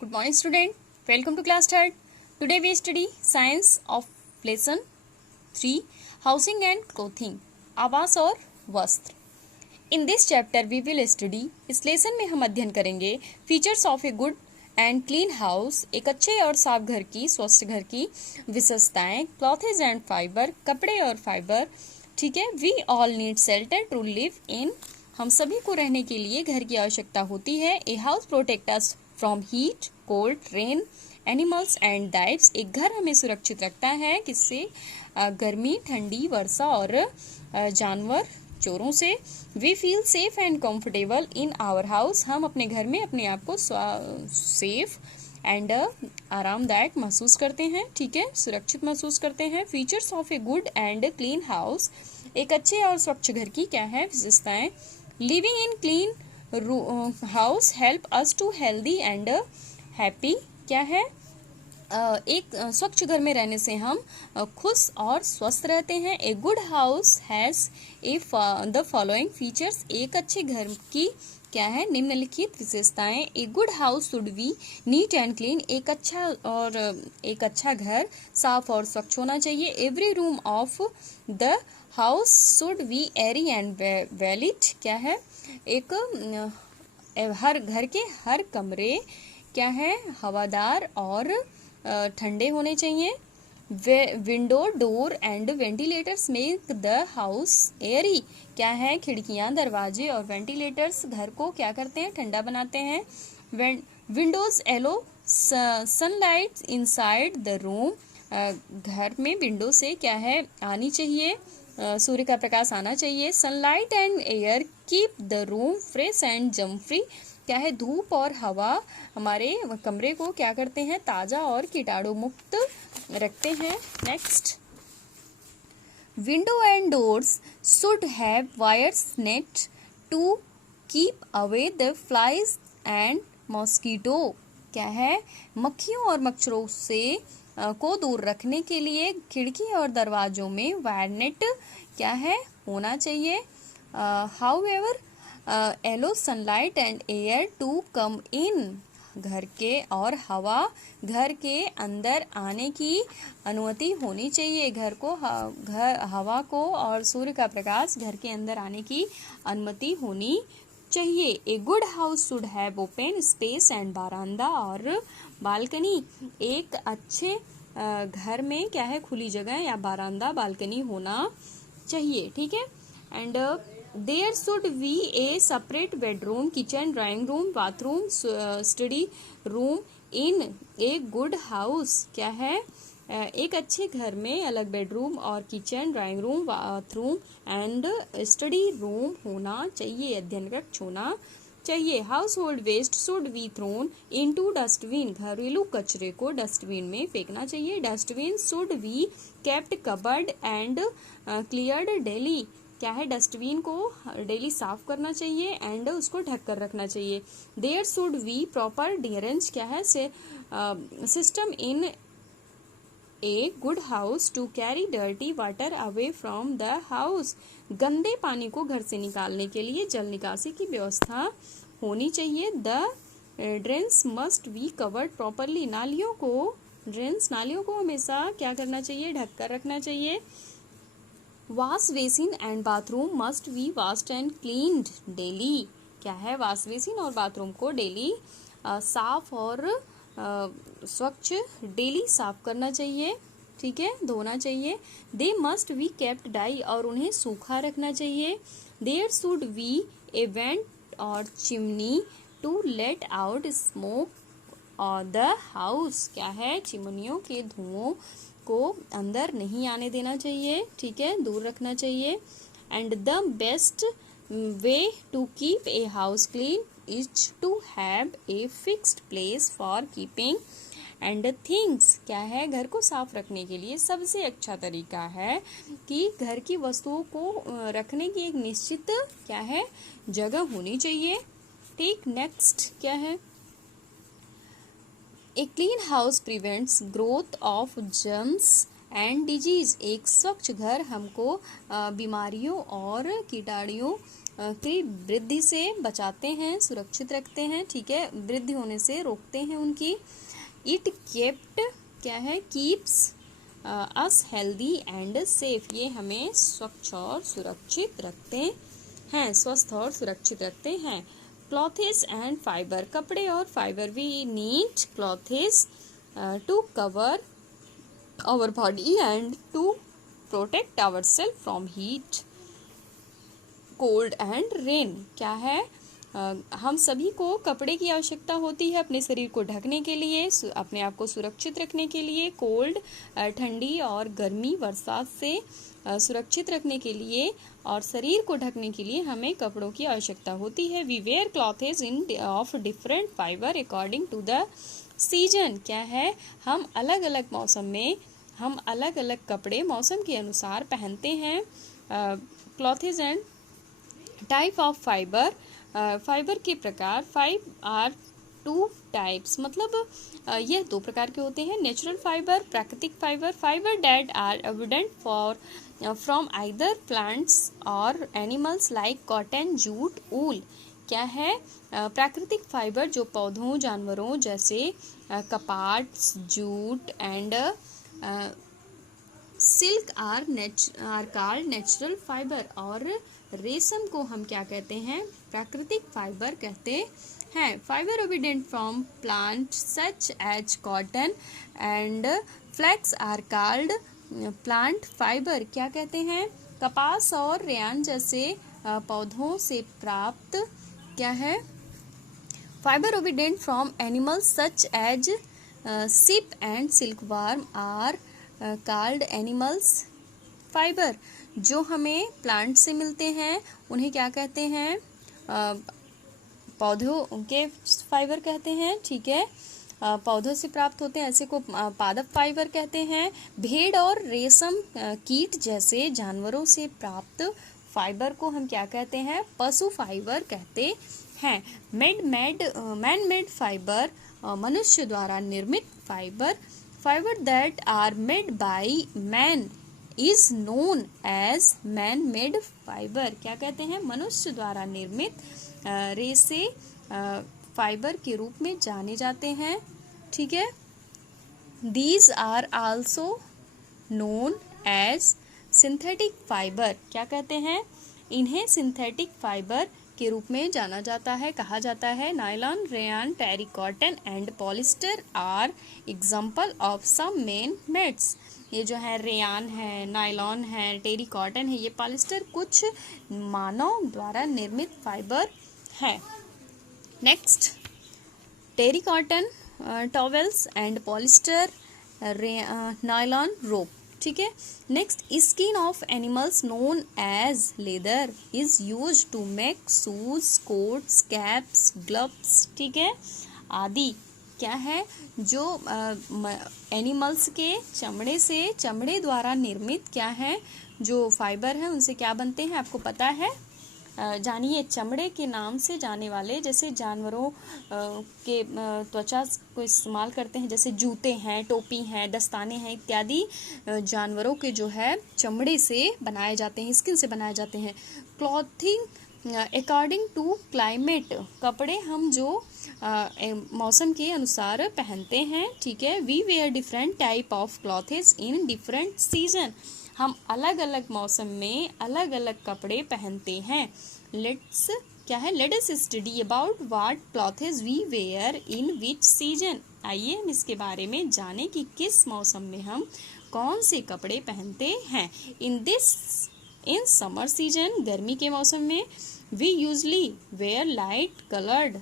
Good morning, student. Welcome to class third. Today we study science of lesson 3 housing and clothing आवास और वस्त्र. In this chapter we will study इस lesson में हम अध्ययन करेंगे features of a good and clean house एक अच्छे और साफ घर की स्वस्थ घर की विशेषताएं क्लॉथेज एंड फाइबर कपड़े और फाइबर. ठीक है. We all need shelter to live in हम सभी को रहने के लिए घर की आवश्यकता होती है. A house protect us from heat cold rain animals and dives एक घर हमें सुरक्षित रखता है किससे गर्मी ठंडी वर्षा और जानवर चोरों से. We feel safe and comfortable in our house हम अपने घर में अपने आप को सेफ एंड आरामदायक महसूस करते हैं. ठीक है. सुरक्षित महसूस करते हैं. Features of a good and clean house एक अच्छे और स्वच्छ घर की क्या है विशेषताएं. Living in clean house help us to healthy and happy क्या है एक स्वच्छ घर में रहने से हम खुश और स्वस्थ रहते हैं. A good house has the following features एक अच्छे घर की क्या है निम्नलिखित विशेषताएं. A good house should be neat and clean एक अच्छा घर साफ और स्वच्छ होना चाहिए. Every room of the house should be airy and well lit क्या है एक हर घर के हर कमरे क्या है हवादार और ठंडे होने चाहिए. Window door and ventilators make the house Airy क्या है खिड़कियां दरवाजे और वेंटिलेटर्स घर को क्या करते हैं ठंडा बनाते हैं. Windows allow sunlight inside the room घर में विंडो से क्या है आनी चाहिए सूर्य का प्रकाश आना चाहिए. Sunlight and air keep the room fresh and germ free क्या है धूप और हवा हमारे कमरे को क्या करते हैं ताजा और कीटाणु मुक्त रखते हैं. Next window and doors should have wires net to keep away the flies and mosquito क्या है मक्खियों और मच्छरों से को दूर रखने के लिए खिड़की और दरवाजों में वायर नेट क्या है होना चाहिए. However allow sunlight and air to come in घर के और हवा घर के अंदर आने की अनुमति होनी चाहिए. घर को हवा को और सूर्य का प्रकाश घर के अंदर आने की अनुमति होनी चाहिए. A good house should have open space and बारांदा और बालकनी एक अच्छे घर में क्या है खुली जगह या बारांदा बालकनी होना चाहिए. ठीक है. And there should be a separate bedroom kitchen drawing room bathroom study room in a good house क्या है एक अच्छे घर में अलग बेडरूम और kitchen drawing room bathroom and study room होना चाहिए अध्ययन कक्ष होना चाहिए. Household waste should be thrown into dustbin घरेलू कचरे को डस्टबिन में फेंकना चाहिए. Dustbin should be kept covered and cleared daily क्या है डस्टबिन को डेली साफ करना चाहिए एंड उसको ढक कर रखना चाहिए. There should be proper drainage क्या है system in a good house to carry dirty water away from the house गंदे पानी को घर से निकालने के लिए जल निकासी की व्यवस्था होनी चाहिए. The drains must be covered properly नालियों को हमेशा क्या करना चाहिए ढक कर रखना चाहिए. Wash basin and bathroom must be washed and cleaned daily क्या है वॉश बेसिन और बाथरूम को डेली साफ और स्वच्छ डेली साफ करना चाहिए. ठीक है धोना चाहिए. They must be kept dry और उन्हें सूखा रखना चाहिए. There should be a vent और chimney to let out smoke और द हाउस क्या है चिमनियों के धुओं को अंदर नहीं आने देना चाहिए. ठीक है दूर रखना चाहिए. And the best way to keep a house clean is to have a fixed place for keeping and things क्या है घर को साफ रखने के लिए सबसे अच्छा तरीका है कि घर की वस्तुओं को रखने की एक निश्चित क्या है जगह होनी चाहिए. ठीक. नेक्स्ट क्या है a clean house prevents growth of germs and disease एक स्वच्छ घर हमको बीमारियों और कीटाणुओं की वृद्धि से बचाते हैं, सुरक्षित रखते हैं, ठीक है, वृद्धि होने से रोकते हैं उनकी। इट केप्ट क्या है, keeps us healthy and safe, ये हमें स्वच्छ और सुरक्षित रखते हैं, स्वस्थ और सुरक्षित रखते हैं। क्लॉथेस एंड फाइबर, कपड़े और fibre, we need clothes to cover our body and to protect our self from heat, cold and rain, क्या है, हम सभी को कपड़े की आवश्यकता होती है अपने शरीर को ढकने के लिए, अपने आप को सुरक्षित रखने के लिए, कोल्ड ठंडी और गर्मी बरसात से सुरक्षित रखने के लिए और शरीर को ढकने के लिए हमें कपड़ों की आवश्यकता होती है। We wear clothes in of different fibre according to the season, क्या है, हम अलग अलग मौसम में हम अलग अलग कपड़े मौसम के अनुसार पहनते हैं। Clothes and type of fibre, fibre के प्रकार, 5 आर 2 टाइप्स, मतलब यह 2 प्रकार के होते हैं। नेचुरल फाइबर, प्राकृतिक fibre, fibre that are evident for from either plants or animals like cotton, jute, wool, क्या है, प्राकृतिक फाइबर जो पौधों, जानवरों जैसे कपास, jute and silk are called natural fibre, और रेशम को हम क्या कहते हैं, प्राकृतिक फाइबर कहते हैं। Fibre obtained from plant such as cotton and flax are called plant fibre, क्या कहते हैं, कपास और रेयान जैसे पौधों से प्राप्त, क्या है, fibre obtained from animals such as sheep and silkworm are called animals fibre, जो हमें प्लांट से मिलते हैं उन्हें क्या कहते हैं, पौधों के फाइबर कहते हैं, ठीक है, पौधों से प्राप्त होते हैं ऐसे को पादप फाइबर कहते हैं। भेड़ और रेशम कीट जैसे जानवरों से प्राप्त फाइबर को हम क्या कहते हैं, पशु फाइबर कहते हैं। मैन मेड फाइबर, मनुष्य द्वारा निर्मित fibre, fibre that are made by man is known as man made fibre, क्या कहते हैं, मनुष्य द्वारा निर्मित रेशे फाइबर के रूप में जाने जाते हैं, ठीक है। These are also known as synthetic fibre, क्या कहते हैं, इन्हें सिंथेटिक फाइबर के रूप में जाना जाता है, कहा जाता है। Nylon, rayon, terry cotton and polyester are example of some man mades, ये जो है रेयान है, नायलॉन है, टेरी कॉटन है, ये पॉलिस्टर कुछ मानव द्वारा निर्मित फाइबर है। Next, terry cotton towels and polyester, nylon rope, ठीक है। Next, skin of animals known as leather is use to make shoes, coats, caps, gloves, ठीक है, आदि, क्या है, जो एनिमल्स के चमड़े से, चमड़े द्वारा निर्मित क्या है, जो फाइबर है उनसे क्या बनते हैं आपको पता है, जानिए। चमड़े के नाम से जाने वाले जैसे जानवरों के त्वचा को इस्तेमाल करते हैं, जैसे जूते हैं, टोपी हैं, दस्ताने हैं इत्यादि जानवरों के जो है चमड़े से बनाए जाते हैं, स्किन से बनाए जाते हैं। क्लॉथिंग अकॉर्डिंग टू क्लाइमेट, कपड़े हम जो मौसम के अनुसार पहनते हैं, ठीक है। We wear different type of clothes in different season, हम अलग अलग मौसम में अलग अलग कपड़े पहनते हैं। लेट्स क्या है, let us study about what clothes we wear in which season, आइए हम इसके बारे में जाने कि किस मौसम में हम कौन से कपड़े पहनते हैं। इन समर सीजन, गर्मी के मौसम में, we usually wear light coloured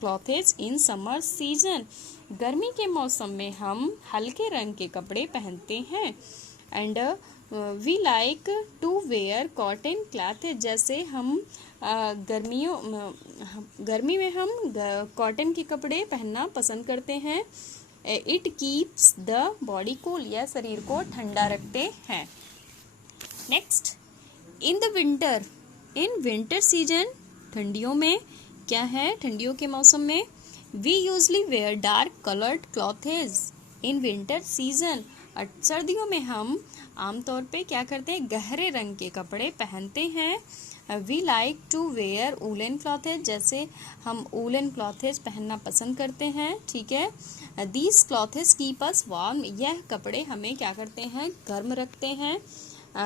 clothes in summer season, गर्मी के मौसम में हम हल्के रंग के कपड़े पहनते हैं। And we like to wear cotton cloth, जैसे हम गर्मी में हम कॉटन के कपड़े पहनना पसंद करते हैं। It keeps the body cool, यह शरीर को ठंडा रखते हैं। Next, in the winter, in winter season, ठंडियों में, क्या है, ठंडियों के मौसम में, we usually wear dark coloured clothes in winter season, सर्दियों में हम आमतौर पे क्या करते हैं, गहरे रंग के कपड़े पहनते हैं। We like to wear woollen clothes, जैसे हम वूलन क्लॉथेज पहनना पसंद करते हैं, ठीक है। These clothes keep us warm, यह कपड़े हमें क्या करते हैं, गर्म रखते हैं।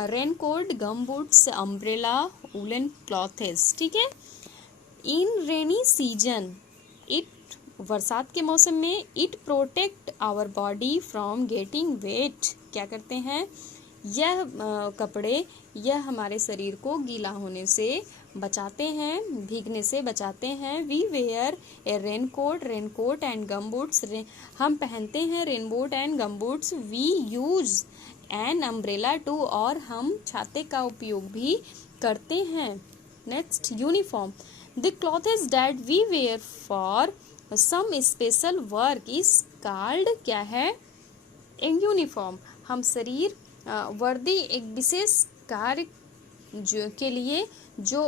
रेन कोट, गम बूट्स, अम्ब्रेला, वूलन क्लॉथेज, ठीक है। इन रेनी सीजन इट, बरसात के मौसम में, it protect our body from getting wet, क्या करते हैं, यह कपड़े यह हमारे शरीर को गीला होने से बचाते हैं, भीगने से बचाते हैं। We wear a raincoat and gum boots, हम पहनते हैं raincoat and gum boots. We use an umbrella too, और हम छाते का उपयोग भी करते हैं। Next, uniform, the clothes that we wear for some special work is called, क्या है, एक यूनिफॉर्म। हम शरीर वर्दी, एक विशेष कार्य जो के लिए जो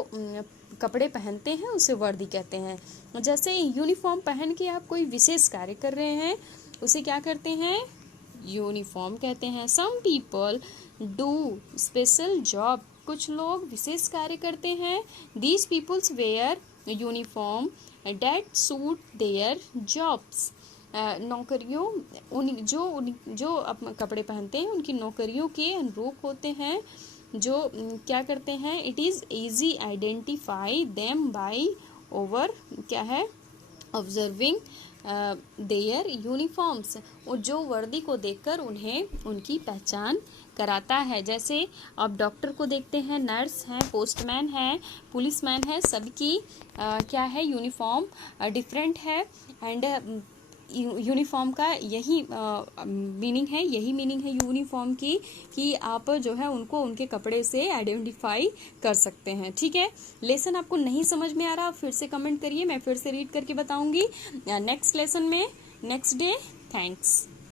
कपड़े पहनते हैं उसे वर्दी कहते हैं। जैसे यूनिफॉर्म पहन के आप कोई विशेष कार्य कर रहे हैं उसे क्या करते हैं, यूनिफॉर्म कहते हैं। Some people do special job, कुछ लोग विशेष कार्य करते हैं। These peoples wear uniform that suit their jobs, नौकरियों जो अपने कपड़े पहनते हैं उनकी नौकरियों के अनुरूप होते हैं, जो क्या करते हैं, it is easy identify them by over, क्या है, ऑब्जर्विंग देयर यूनिफॉर्म्स, और जो वर्दी को देखकर उन्हें उनकी पहचान कराता है। जैसे आप डॉक्टर को देखते हैं, नर्स हैं, पोस्टमैन है, पुलिसमैन है, सबकी क्या है, यूनिफॉर्म डिफरेंट है। एंड यूनिफॉर्म का यही मीनिंग है, यूनिफॉर्म की, कि आप जो है उनको उनके कपड़े से आइडेंटिफाई कर सकते हैं, ठीक है। लेसन आपको नहीं समझ में आ रहा, फिर से कमेंट करिए, मैं फिर से रीड करके बताऊंगी नेक्स्ट लेसन में, नेक्स्ट डे। थैंक्स।